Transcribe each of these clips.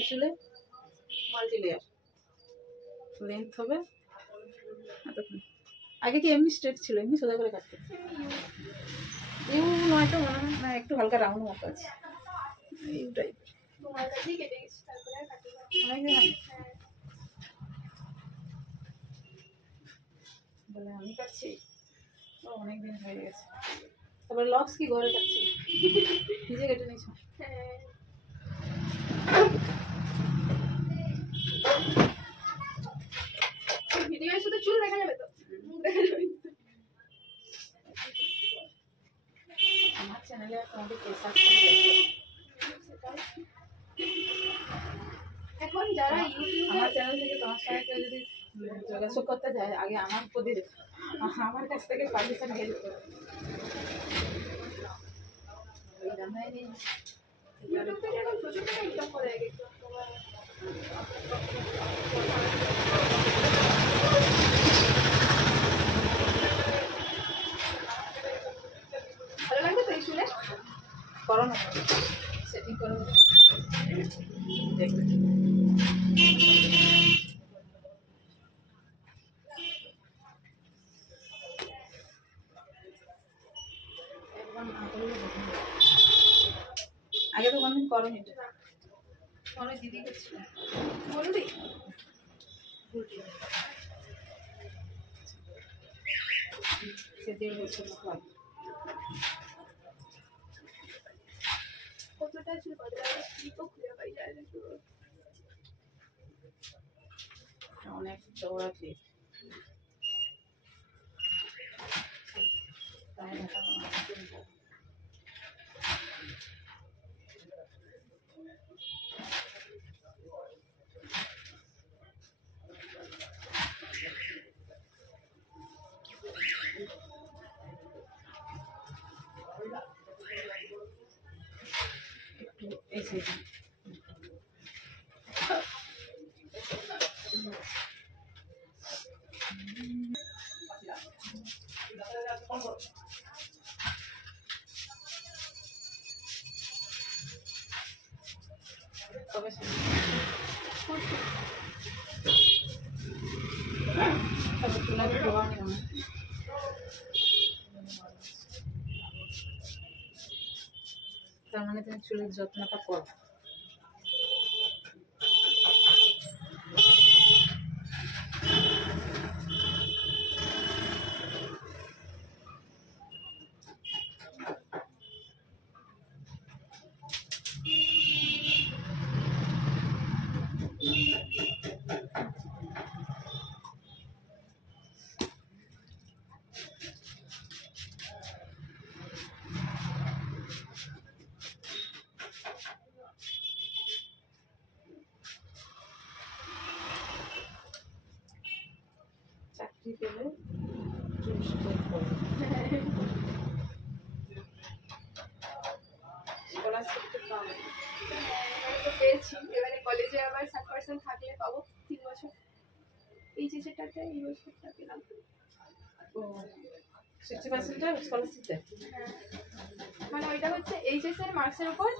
ফুল চুলে multi layer length হবে এতক্ষণ। আগে কি এমনি স্ট্রেট ছিল, এমনি সোজা করে কাটতে? ইউ নয়তো মনে হয় না, একটু হালকা রাউন্ড মতো আছে ইউ টাইপ। বলে আমি কাটছি, অনেকদিন হয়ে গেছে। তারপরে লক্স কি ঘরে কাটছি? নিজে কেটে নিয়েছো? ভিডিও শুধু চুল দেখা যাবে তো, মুখ দেখা যাবে না। আমার চ্যানেলে তোমাদের সার্চ করে দেখো। এখন যারা ইউটিউবে আমার চ্যানেল থেকে তোমার সাথে কেউ যদি যোগাযোগ করতে চায়, আগে আমার প্রতি আমার কাছ থেকে পারমিশন নিয়ে যেতে হবে। ইউটিউব থেকে এখন প্রচুর টাকা ইনকাম করা যায় কিন্তু। ভালো লাগবে তো এই শুনে? করো না, সেটিং করো, দেখবে। আগে তো কোনদিন করো নি, অনেক দিদি করছিল। বলবি সেটি বলছিল কতটা ছিল, কতটা তো খুঁজে পাই যায় না। অনেক চওড়া ক্লিপ, তাই এই সেটি তবে চুলা ধোয়া নেই। তার মানে তুমি চুলের যত্নটা করো। চাকরি পেলে পেয়েছি, এবারে কলেজে আবার 60% থাকলে পাবো 3 বছর। এইচএসটাতে এই বছরটা পেলাম। 60% স্কলারশিপ দেয়। মানে ওইটা হচ্ছে এইচএস এর মার্কসের উপর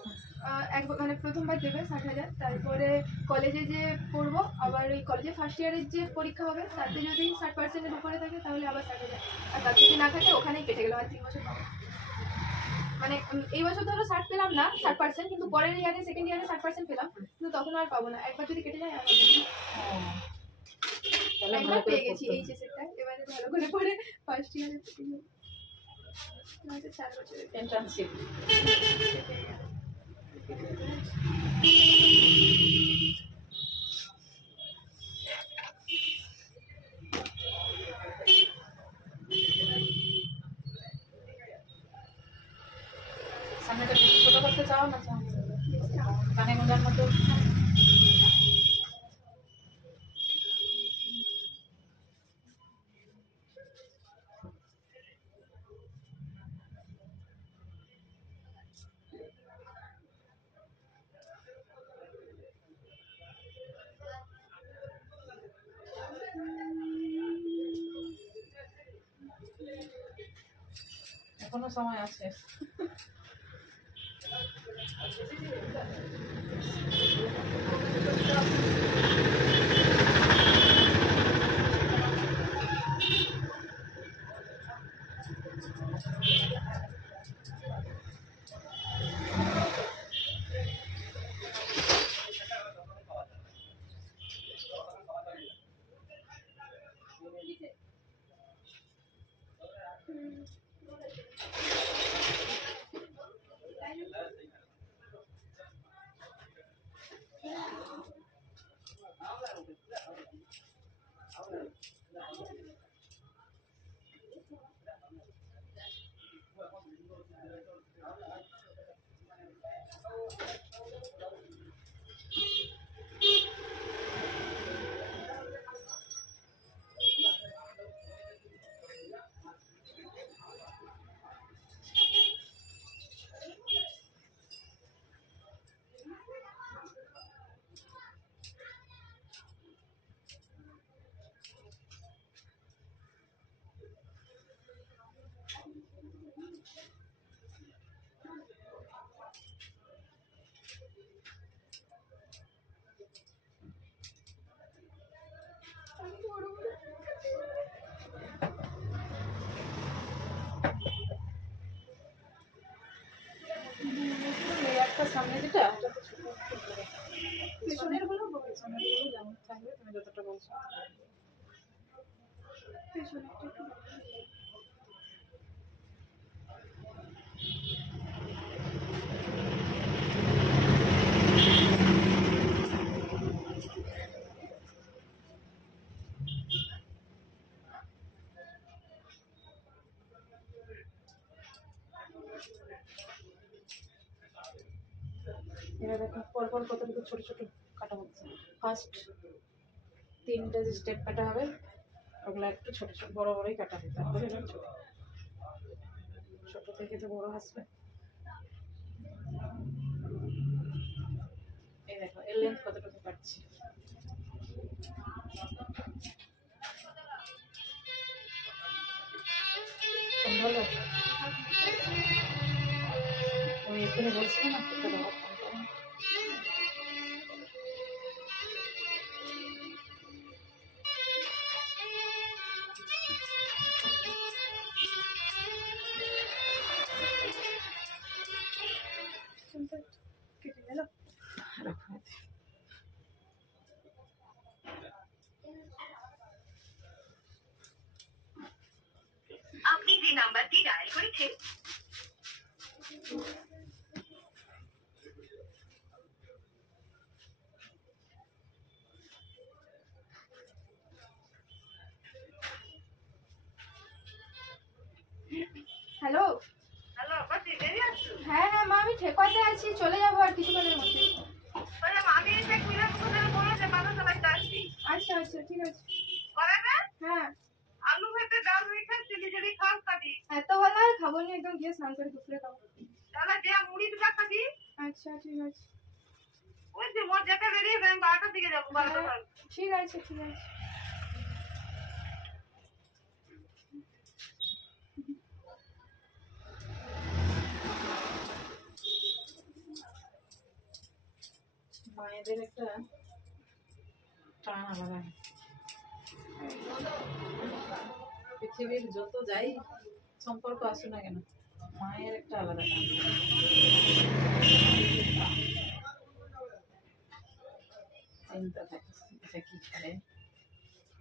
মানে প্রথমবার দেবে 60,000। তারপরে কলেজে যে পড়বো, আবার ওই কলেজে ফার্স্ট ইয়ারের যে পরীক্ষা হবে তাতে যদি 60%-এর উপরে থাকে তাহলে আবার 60,000, আর তাতে যদি না থাকে ওখানেই কেটে গেল, আর 3 বছর পাবো। মানে এই বছর ধরো 60 পেলাম না 60%, কিন্তু পরের ইয়ারে সেকেন্ড ইয়ারে 60% পেলাম, কিন্তু তখন আর পাবো না। একবার যদি কেটে যায় আর একবার পেয়ে গেছি এইচএস এরটা, এবারে ভালো করে পড়ে ফার্স্ট ইয়ারে পেয়ে যাবো। 4 বছরের ইন্টার্নশিপ। সামনে তো ছোট করতে চাও না, কানে গোঁজার মতো। এখনো সময় আছে। লেয়ারটা সামনে যেটা ওটা তো ছোট পেছনের গুলো পেছনের গুলো যেমন থাকবে তুমি যতটা বলছো পেছনেরটা একটু এবার দেখো পরপর কতটুকু ছোট ছোট কাটা হচ্ছে। ফার্স্ট 3টা যে স্টেপ কাটা হবে ওগুলো একটু ছোট ছোট বড় বড়ই কাটা হবে, তারপরে এবার ছোট ছোট থেকে তো বড় আসবে। এই দেখো এর লেন্থ কতটুকু কাটছি। কম ভালো ওই এখানে বলছিল না একটা দাও কেটে গেল। রাখো। আপনি যে নাম্বারটি ডায়াল করেছেন হ্যালো, হ্যালো কতি দেরি আছে হ্যাঁ হ্যাঁ মা, আমি ঠেকাতে আছি, চলে যাবো আর কিছুক্ষণের মধ্যে। আমি এসে কুইলা কোথাও বলো যে মানুষ চালাইতে আসছি আচ্ছা আচ্ছা ঠিক আছে। করাবে হ্যাঁ আলু ভাতে ডাল রেখে চিলি চিলি খাস খাবি এত ভালো আর খাবো নি, একদম গিয়ে স্নান করে দুপুরে খাবো। তাহলে যে মুড়ি দুটা খাবি আচ্ছা ঠিক আছে। ওই যে মোর যেতে বেরিয়ে যাবেন 12টার দিকে যাবো 12টা হ্যাঁ, ঠিক আছে ঠিক আছে। মায়েদের একটা টান আলাদা। পৃথিবীর যত যাই সম্পর্ক আসুক না কেন মায়ের একটা আলাদা টান। চিন্তা থাকে এটা কি করে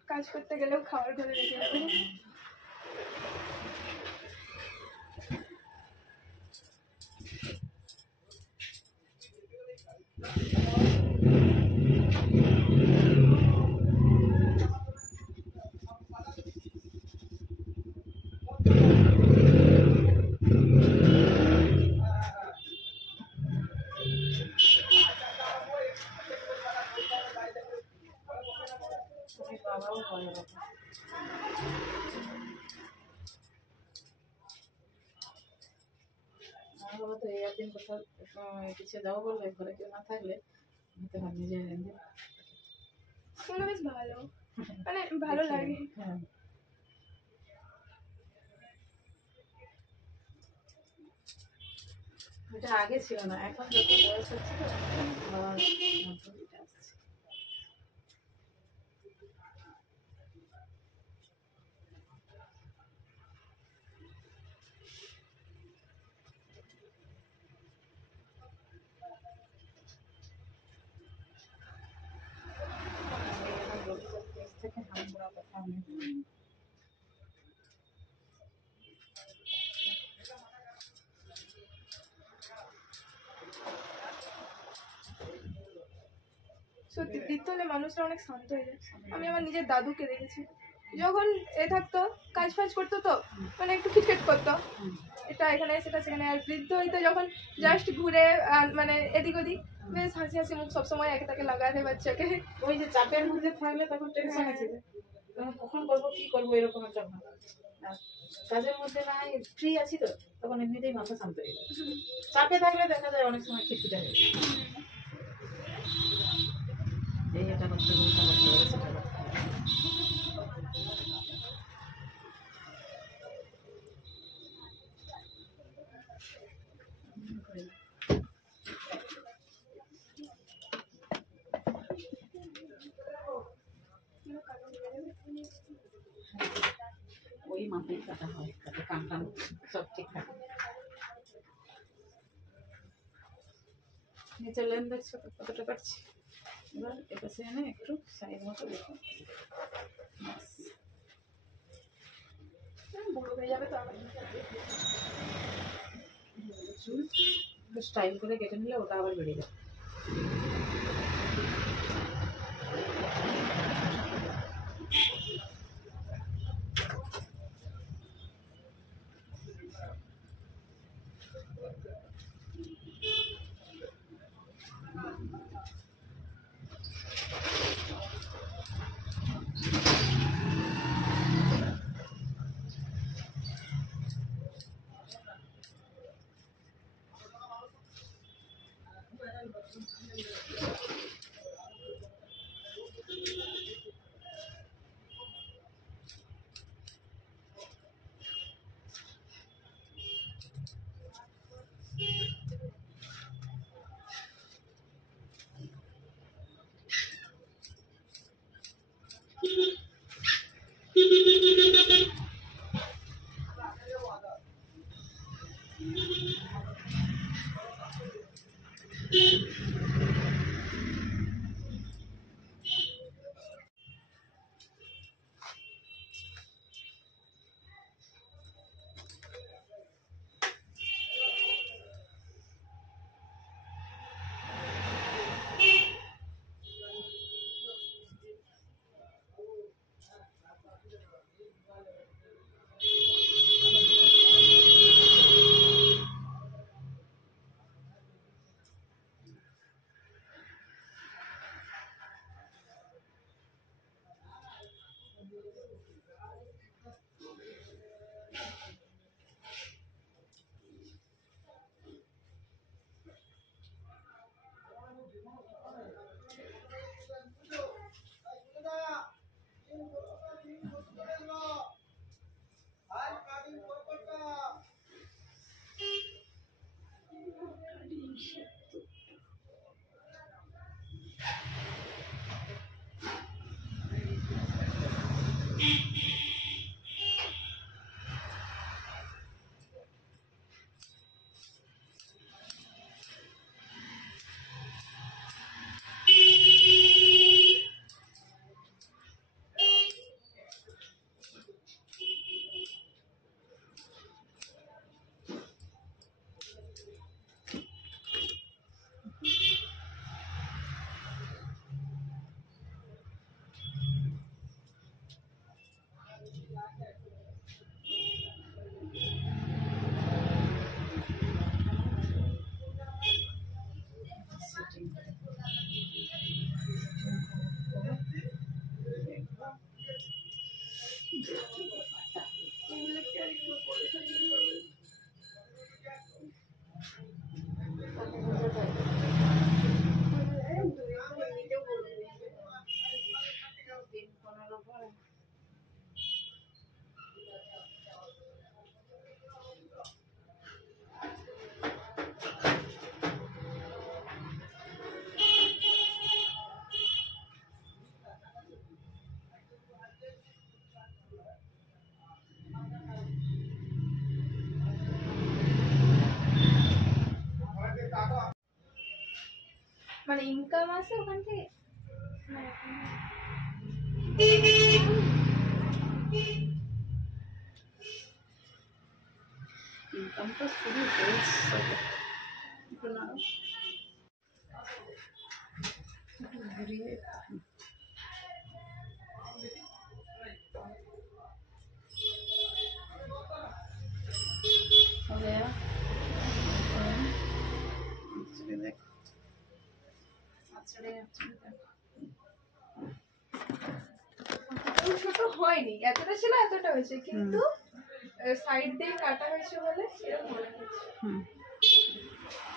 কাজ করতে গেলেও খাবার ঘরে রেখে যাবো। তুমি বাবাও বলে কথা। আমার বাবা তো এই একদিন কোথাও কিছু যাবো বললে ঘরে কেউ না থাকলে হতে পারে নিজে রেঁধে শুনে বেশ ভালো, মানে ভালো লাগে। হ্যাঁ এটা আগে ছিল না, এখন যত বয়স হচ্ছে তো বাবার মধ্যে এটা আসছে। থেকে হাম বড় কথা অনেক সত্যি বৃদ্ধ হলে মানুষরা অনেক শান্ত হয়ে যায়। আমি আমার নিজের দাদুকে দেখেছি, যখন থাকতো কাজ ফাজ করতো তো মানে একটু খিটখিট করতো, এটা এখানে সেটা সেখানে, আর বৃদ্ধ হইতে যখন জাস্ট ঘুরে মানে এদিক ওদিক বেশ হাসি হাসি মুখ সবসময় একে তাকে লাগাতে বাচ্চাকে। ওই যে চাপের মধ্যে থাকলে তখন টেনশন আছে তখন কখন করবো কি করবো এরকম একটা ভাব। আর কাজের মধ্যে না ফ্রি আছি তো তখন এমনিতেই মাথা শান্ত হয়ে যায়। চাপে থাকলে দেখা যায় অনেক সময় খিটখিটে হয়ে যায়। এই এটা করতে হবে ওটা করতে হবে সেটা করতে হবে। এই কাটা হয়, তাতে কান টান সব ঠিক থাকে। নিচে লেন দেখছো তো কতটা কাটছি। এবার এপাশে এনে একটু সাইজ মতো দেখো, বুড়ো হয়ে যাবে তো আবার। চুল স্টাইল করে কেটে নিলে ওটা আবার বেড়ে যাবে। মানে ইনকাম আছে ওখান থেকে? ইনকামটা শুরু হয়েছে, একটু নাড়ো, একটু ঘুরিয়ে। हो गया, देखो ছোট হয়নি, এতটা ছিল এতটা হয়েছে, কিন্তু সাইড দিয়ে কাটা হয়েছে বলে এরকম মনে হচ্ছে।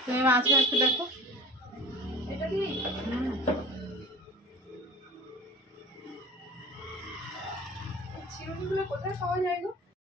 তুমি মাঝে একটু দেখো, এটা কি চিরুনিগুলো কোথায় পাওয়া যায় গো?